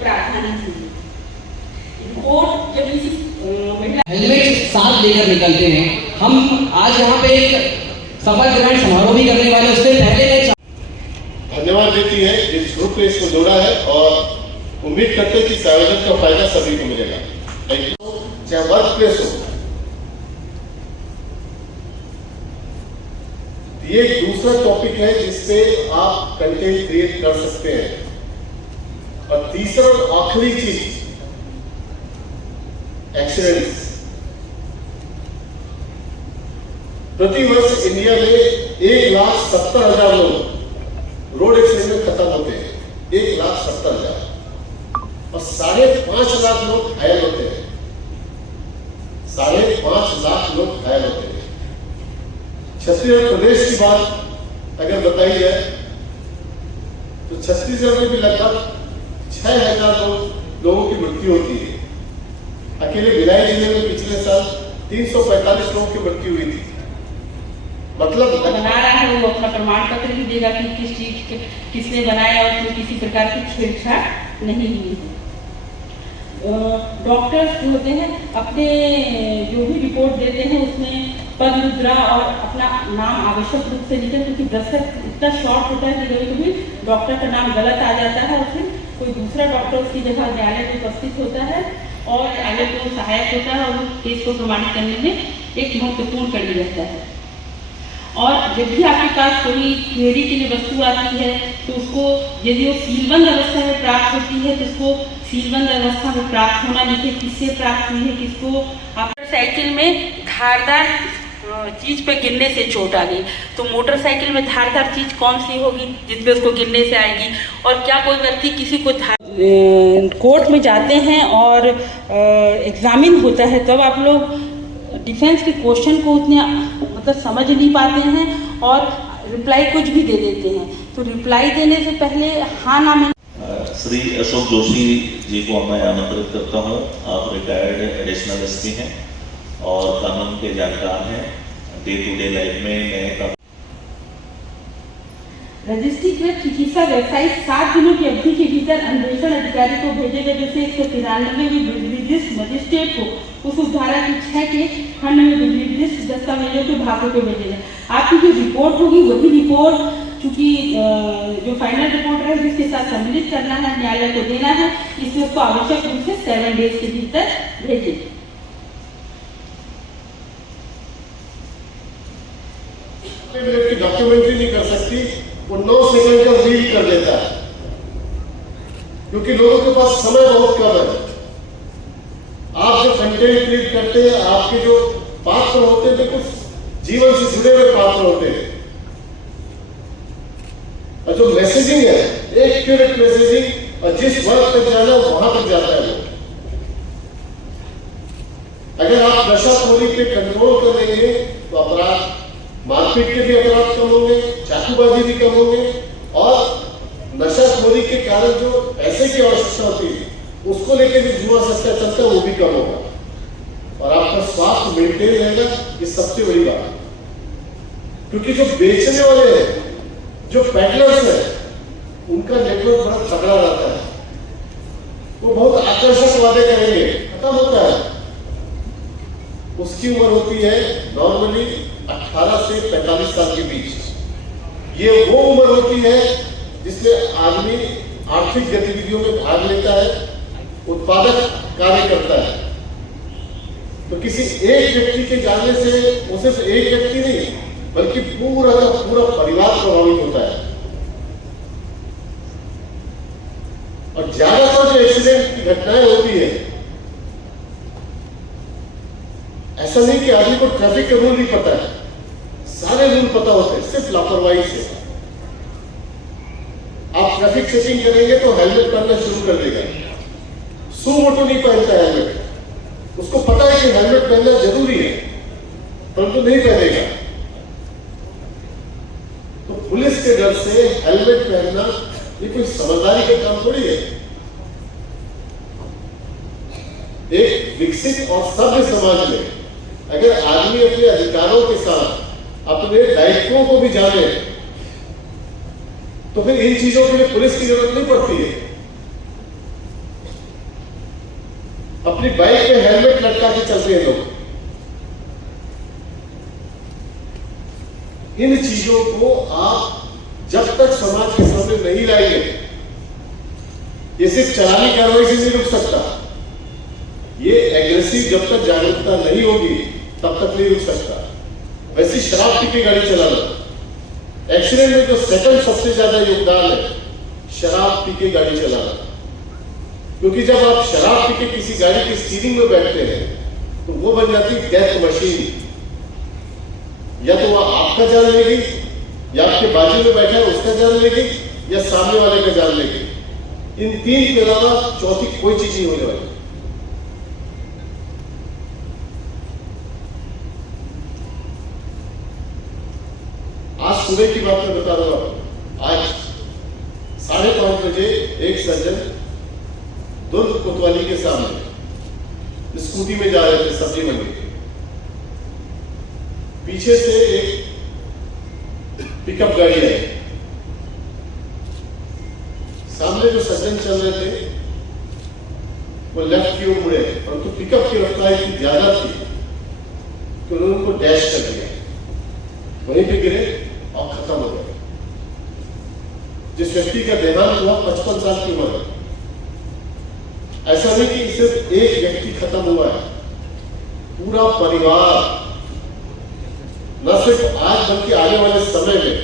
प्रावधान थी। रिपोर्ट जब किसी हेलमेट साथ लेकर निकलते हैं। हम आज यहाँ पे एक शपथ ग्रहण समारोह भी करने वाले, उससे पहले धन्यवाद देती है जिस ग्रुप ने इसको जोड़ा है और उम्मीद करते हैं कि इस आयोजन का फायदा सभी को मिलेगा। Thank you. चाहे वर्क प्लेस हो, ये एक दूसरा टॉपिक है जिसपे आप कंटेंट क्रिएट कर सकते हैं। और तीसरा और आखिरी चीज, एक्सीडेंट्स। प्रति वर्ष इंडिया में 1,70,000 लोग रोड एक्सीडेंट में खत्म होते हैं। 1,70,000 और 5.5 लाख लोग घायल होते हैं। 5.5 लाख लोग घायल होते हैं। छत्तीसगढ़ प्रदेश की बात अगर बताई जाए तो छत्तीसगढ़ में भी लगभग 6,000 लोगों की मृत्यु होती है। अकेले भिलाई जिले में पिछले साल 345 लोगों की मृत्यु हुई थी। मतलब बना रहा है वो अपना प्रमाण पत्र भी देगा कि किस चीज किसने बनाया और उसमें किसी प्रकार की छेड़छाड़ नहीं हुई है। डॉक्टर्स जो होते हैं अपने जो भी रिपोर्ट देते हैं उसमें पद मुद्रा और अपना नाम आवश्यक रूप से लिखें, क्योंकि दस्तक इतना शॉर्ट होता है कि कभी कभी डॉक्टर का नाम गलत आ जाता है और फिर कोई दूसरा डॉक्टर उसकी जगह न्यायालय में उपस्थित होता है और आगे को सहायक होता है और केस को प्रमाणित करने में एक महत्वपूर्ण कड़ी रहता है। और जब भी आपके पास कोई क्वेरी के लिए वस्तु आती है तो उसको यदि वो सीलबंद अवस्था में प्राप्त होती है तो उसको सीलबंद अवस्था में प्राप्त होना लिखे, किससे प्राप्त हुई है, किसको। मोटरसाइकिल में धारदार चीज पे गिरने से चोट आ गई तो मोटरसाइकिल में धारदार चीज कौन सी होगी जिसपे उसको गिरने से आएगी। और क्या कोई व्यक्ति किसी को कोर्ट में जाते हैं और एग्जामिन होता है तब आप लोग डिफेंस के क्वेश्चन को उतने मतलब समझ नहीं पाते हैं और रिप्लाई कुछ भी दे देते हैं। तो रिप्लाई देने से पहले हाँ ना में श्री अशोक जोशी जी को मैं आमंत्रित करता हूँ। आप रिटायर्ड एडिशनल एसपी हैं और कानून के जानकार हैं। डे टू डे लाइफ में नए रजिस्ट्रीकृत चिकित्सा वेबसाइट 7 दिनों की अवधि के भीतर अन्वेषण अधिकारी को भेजेगा, जैसे 193 विधिनिर्दिष्ट मजिस्ट्रेट को उस धारा की 6 के खंड में विधिनिर्दिष्ट दस्तावेजों के भागों को भेजेगा। आपकी जो रिपोर्ट होगी वही रिपोर्ट चूंकि जो फाइनल रिपोर्ट है जिसके साथ सम्मिलित करना है, न्यायालय को देना है, इसलिए उसको आवश्यक रूप से 7 डेज के भीतर भेजें। मिनट की डॉक्यूमेंट्री नहीं कर सकती, वो 9 सेकंड का रील कर देता है, क्योंकि लोगों के पास समय बहुत कम है। आप जो कंटेंट क्रिएट करते हैं, आपके जो पात्र होते हैं कुछ जीवन से जुड़े हुए पात्र होते हैं और जो मैसेजिंग है एक्यूरेट मैसेजिंग और जिस वर्ग तक जाना वहां तक जाता है। अगर आप नशाखोरी पे कंट्रोल कर लेंगे तो अपराध, मारपीट के भी अपराध कम होंगे, चाकूबाजी भी कम होंगे और नशाखोरी के कारण जो पैसे की आवश्यकता होती है उसको लेकर भी जुआ सट्टा चलता है वो भी कम होगा और आपका स्वास्थ्य मेंटेन रहेगा। ये सबसे बड़ी बात है, क्योंकि जो बेचने वाले हैं, जो पैडलर्स हैं, उनका नेटवर्क बड़ा तगड़ा रहता है। वो बहुत आकर्षक वादे करेंगे, खत्म होता है। उसकी उम्र होती है नॉर्मली 18 से 45 साल के बीच। ये वो उम्र होती है जिसमें आदमी आर्थिक गतिविधियों में भाग लेता है, उत्पादक कार्य करता है। तो किसी एक व्यक्ति के जाने से वो सिर्फ एक व्यक्ति नहीं बल्कि पूरा का पूरा परिवार प्रभावित होता है। और ज्यादातर जो एक्सीडेंट की घटनाएं होती है, ऐसा नहीं कि आदमी को ट्रैफिक का रूल नहीं पता है, सारे रूल पता होते हैं, सिर्फ लापरवाही से। आप ट्रैफिक चेकिंग करेंगे तो हेलमेट पहनना शुरू कर देगा, सू मोटो नहीं पहनता है हेलमेट, उसको पता है कि हेलमेट पहनना जरूरी है परंतु नहीं पहनेगा। तो पुलिस के डर से हेलमेट पहनना ये कोई समझदारी का काम थोड़ी है। एक विकसित और सभ्य समाज में अगर आदमी अपने अधिकारों के साथ अपने दायित्वों को भी जाने तो फिर इन चीजों के लिए पुलिस की जरूरत नहीं पड़ती है। अपनी बाइक पे हेलमेट लटका के चलते हैं लोग। इन चीजों को आप जब तक समाज के सामने नहीं लाएंगे, ये सिर्फ चलानी कार्रवाई से नहीं रुक सकता। ये एग्रेसिव जब तक जागरूकता नहीं होगी तब तक नहीं रुक सकता। वैसे शराब पी के गाड़ी चलाना, एक्सीडेंट में जो सेकंड सबसे ज्यादा योगदान है शराब पी के गाड़ी चलाना। क्योंकि जब आप शराब पी के किसी गाड़ी की स्टीयरिंग में बैठते हैं तो वो बन जाती है डेथ मशीन। या तो वह आपका जान लेगी, या आपके बाजू में बैठा है उसका जान लेगी, या सामने वाले का जान लेगी। इन तीन के अलावा चौथी कोई चीज नहीं होने वाली। आज सुबह की बात मैं बता रहा हूं। आज 5:30 बजे एक सज्जन दुर्ग कोतवाली के सामने स्कूटी में जा रहे थे सब्जी मंडी। पीछे से एक पिकअप गाड़ी आई। सामने जो सज्जन चल रहे थे वो लेफ्ट की ओर मुड़े, परंतु पिकअप की रफ्तार इतनी ज्यादा थी कि उन्होंने उनको डैश कर दिया, वहीं पे गिरे और खत्म हो गए। जिस व्यक्ति का देहांत हुआ 55 साल की उम्र। ऐसा नहीं कि सिर्फ एक व्यक्ति खत्म हुआ है, पूरा परिवार न सिर्फ आज बल्कि आने वाले समय में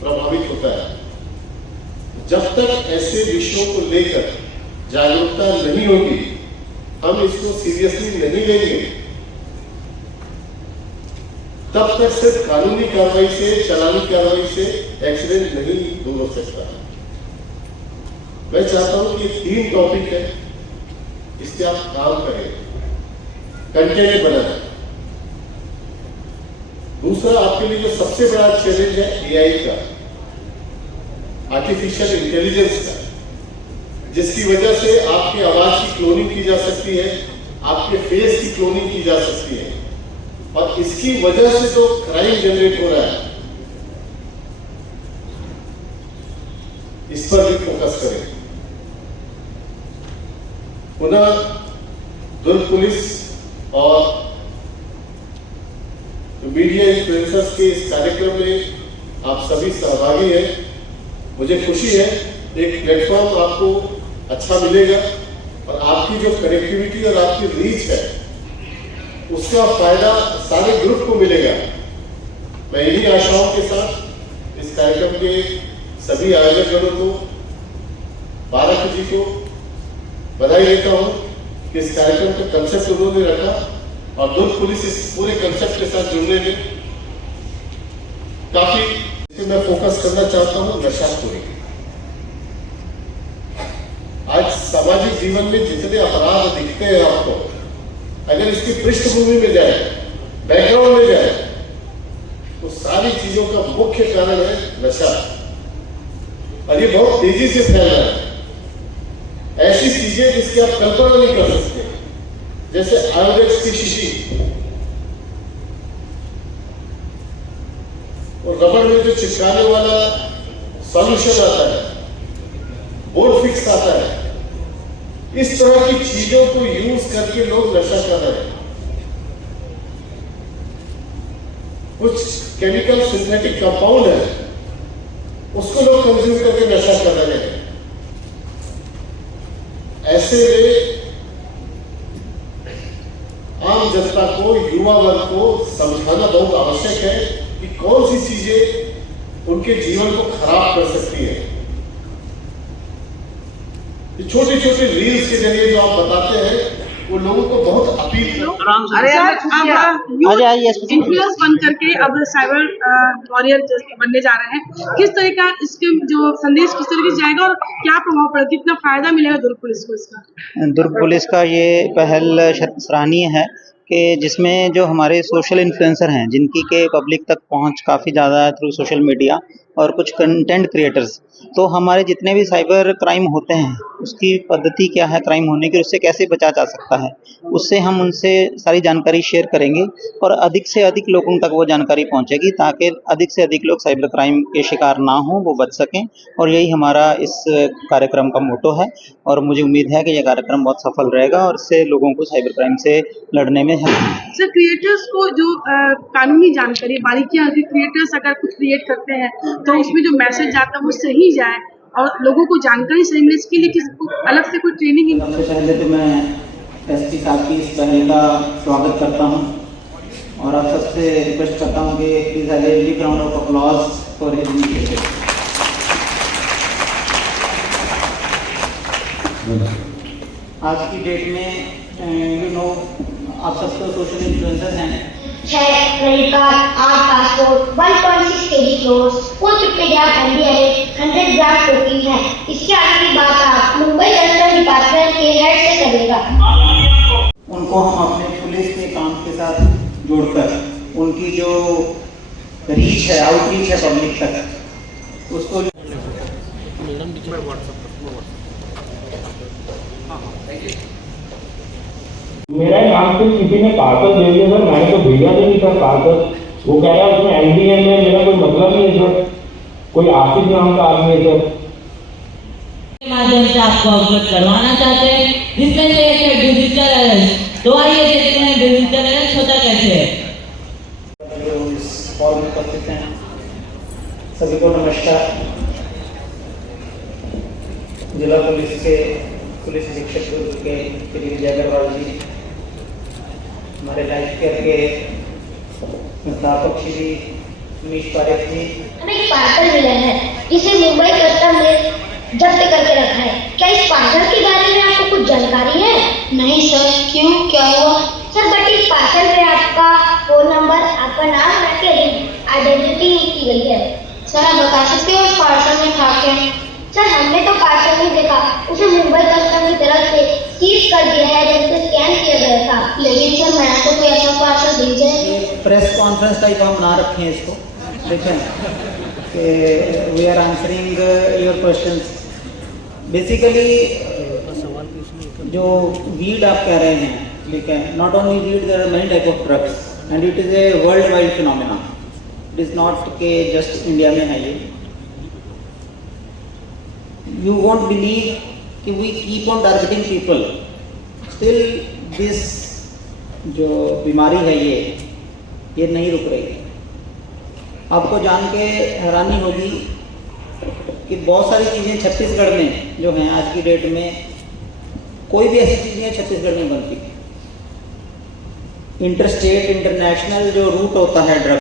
प्रभावित होता है। जब तक ऐसे विषयों को लेकर जागरूकता नहीं होगी, हम इसको सीरियसली नहीं लेंगे, तब तक सिर्फ कानूनी कार्रवाई से, चलानी कार्रवाई से एक्सीडेंट नहीं दूर हो सकता। मैं चाहता हूं कि 3 टॉपिक है, इस पे आप काम करें, कंटेंट बनाएं। दूसरा, आपके लिए जो सबसे बड़ा चैलेंज है एआई का, आर्टिफिशियल इंटेलिजेंस का, जिसकी वजह से आपकी आवाज की क्लोनिंग की जा सकती है, आपके फेस की क्लोनिंग की जा सकती है, और इसकी वजह से जो क्राइम जनरेट हो रहा है इस पर भी फोकस करें। पुनः दुर्ग पुलिस और मीडिया इन्फ्लुएंसर्स के इस कार्यक्रम में आप सभी सहभागी हैं। मुझे खुशी है, एक प्लेटफॉर्म आपको अच्छा मिलेगा और आपकी जो कनेक्टिविटी और आपकी रीच है उसका फायदा सारे ग्रुप को मिलेगा। मैं इन्हीं आशाओं के साथ इस कार्यक्रम के सभी आयोजकों को, बारक जी को बधाई देता हूं कि इस कार्यक्रम का कंसेप्ट उन्होंने रखा और दुर्ग पुलिस इस पूरे कंसेप्ट के साथ जुड़ने में काफी। मैं फोकस करना चाहता हूं नशाखोरी। आज सामाजिक जीवन में जितने अपराध दिखते हैं आपको, अगर इसकी पृष्ठभूमि में जाए, बैकग्राउंड में जाए, तो सारी चीजों का मुख्य कारण है नशा, और ये बहुत तेजी से फैल रहा है। ऐसी चीजें जिसकी आप कल्पना नहीं कर सकते, जैसे आयोडेक्स की शीशी और रबड़ में जो चिपकाने वाला सॉल्यूशन आता है, बोर्ड फिक्स आता है, इस तरह की चीजों को यूज करके लोग नशा कर रहे हैं। कुछ केमिकल सिंथेटिक कंपाउंड है, उसको लोग कंज्यूम करके नशा कर रहे हैं। ऐसे में आम जनता को, युवा वर्ग को समझाना बहुत आवश्यक है कि कौन सी चीजें उनके जीवन को खराब कर सकती है। छोटे छोटे रील्स के जरिए जो आप बताते हैं वो लोगों को बहुत अपील इन्फ्लुएंस बन करके अब साइबर वॉरियर बनने जा रहे हैं। किस तरह का इसके जो संदेश किस तरह से जाएगा और क्या प्रभाव पड़ेगा, कितना फायदा मिलेगा दुर्ग पुलिस को इसका? दुर्ग पुलिस का ये पहल सराहनीय है कि जिसमें जो हमारे सोशल इन्फ्लुएंसर हैं, जिनकी के पब्लिक तक पहुंच काफ़ी ज़्यादा है थ्रू सोशल मीडिया, और कुछ कंटेंट क्रिएटर्स। तो हमारे जितने भी साइबर क्राइम होते हैं उसकी पद्धति क्या है क्राइम होने की, उससे कैसे बचा जा सकता है, उससे हम उनसे सारी जानकारी शेयर करेंगे और अधिक से अधिक लोगों तक वो जानकारी पहुंचेगी ताकि अधिक से अधिक लोग साइबर क्राइम के शिकार ना हों, वो बच सकें। और यही हमारा इस कार्यक्रम का मोटो है और मुझे उम्मीद है कि यह कार्यक्रम बहुत सफल रहेगा और इससे लोगों को साइबर क्राइम से लड़ने में हेल्प मिलेगी। सर, क्रिएटर्स को जो कानूनी जानकारी बारीकियां, क्रिएटर्स अगर कुछ क्रिएट करते हैं तो उसमें जो मैसेज जाता है वो सही जाए और लोगों को जानकारी सही मिले, इसके लिए किसी अलग से कोई ट्रेनिंग? सबसे पहले तो मैं एसपी साहब की इस पहल का स्वागत करता हूं और आप सबसे रिक्वेस्ट करता हूं कि please have a big round of applause for his initiative. आज की डेट में आप सब तो सोशल इन्फ्लुएंसर्स हैं। Cheque, credit card, 8 passport, 1.6 kg clothes, 450 gram MDMA, 100 ग्राम प्रोटीन है। इसके आगे की बात आप मुंबई कस्टम डिपार्टमेंट के हेड से करेगा। उनको हम अपने पुलिस के काम के साथ जोड़कर उनकी जो रीच है, आउटरीच है पब्लिक तक, उसको मेरा नाम तो किसी ने पार्सल दे दिया सर, मैंने तो भेजा नहीं सर पार्सल। वो कह रहा है उसमें MDMA है, मेरा कोई मतलब नहीं है सर, कोई आसिफ नाम का आदमी है सर। के माध्यम से आपको अवगत करवाना चाहते हैं, जिसमें से एक है डिजिटल अरेस्ट। तो आइए देखते हैं डिजिटल अरेस्ट होता कैसे है। सभी को नमस्कार। जिला पुलिस के पुलिस अधीक्षक दुर्ग के श्री विजय अग्रवाल जी, हमारे लाइफ केयर के संस्थापक श्री मनीष पारेख जी। हमें एक पार्सल मिला है जिसे मुंबई कस्टम ने जब्त करके रखा है। क्या इस पार्सल के बारे में आपको कुछ जानकारी है? नहीं सर, क्यों, क्या हुआ? सर, बट इस पार्सल में आपका फोन नंबर, आपका नाम रख के आइडेंटिटी की गई है। सर, आप बता सकते हो उस पार्सल में था क्या? सर, हमने तो पार्सल नहीं देखा, उसे मुंबई कस्टम की तरफ से सीज कर दिया है जब उसे स्कैन किया गया था। लेकिन सर, मैंने तो कोई ऐसा पार्सल भेजा है। प्रेस कॉन्फ्रेंस टाइप हम ना रखें इसको, देखें कि we are answering your questions. Basically जो वीड आप कह रहे हैं, ठीक है, not only weed, there are many type of drugs and it is a world wide phenomena. It is not के जस्ट इंडिया में है ये। You won't believe कि we keep on targeting people, still this जो बीमारी है ये नहीं रुक रही। आपको जान के हैरानी होगी कि बहुत सारी चीज़ें छत्तीसगढ़ में जो हैं आज की डेट में, कोई भी ऐसी चीज़ें छत्तीसगढ़ में बनती। इंटरस्टेट इंटरनेशनल जो रूट होता है ड्रग